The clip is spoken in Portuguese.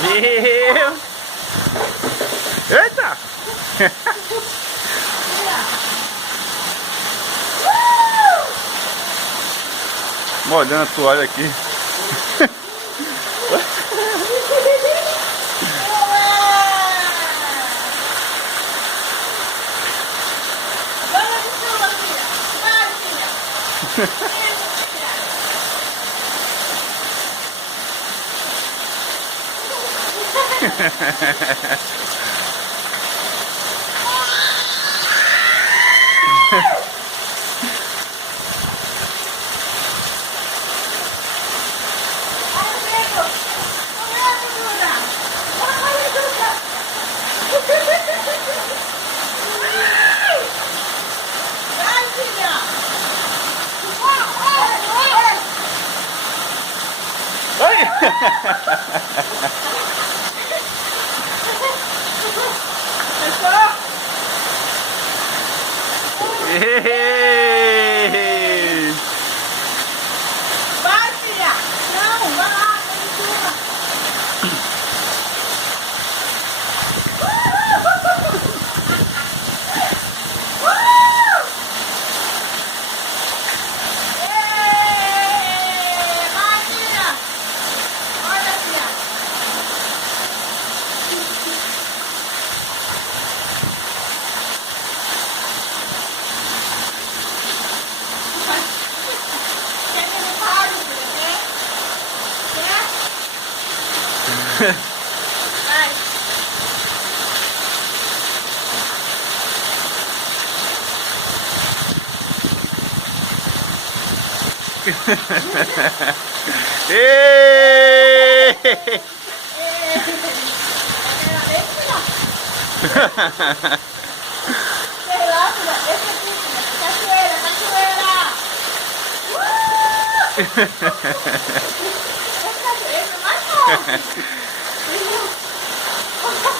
Meu! Eita! Molhando a toalha aqui. Ei! Vai, filha! Não, vai lá, vai em cima! Vai, filha! Olha, filha! Quer que eu pare, filha? Quer? Vai! Ei! Sei lá, filha. Deixa aqui, filha. Cachoeira, cachoeira! Essa cachoeira mais forte! Filha! Vamos lá.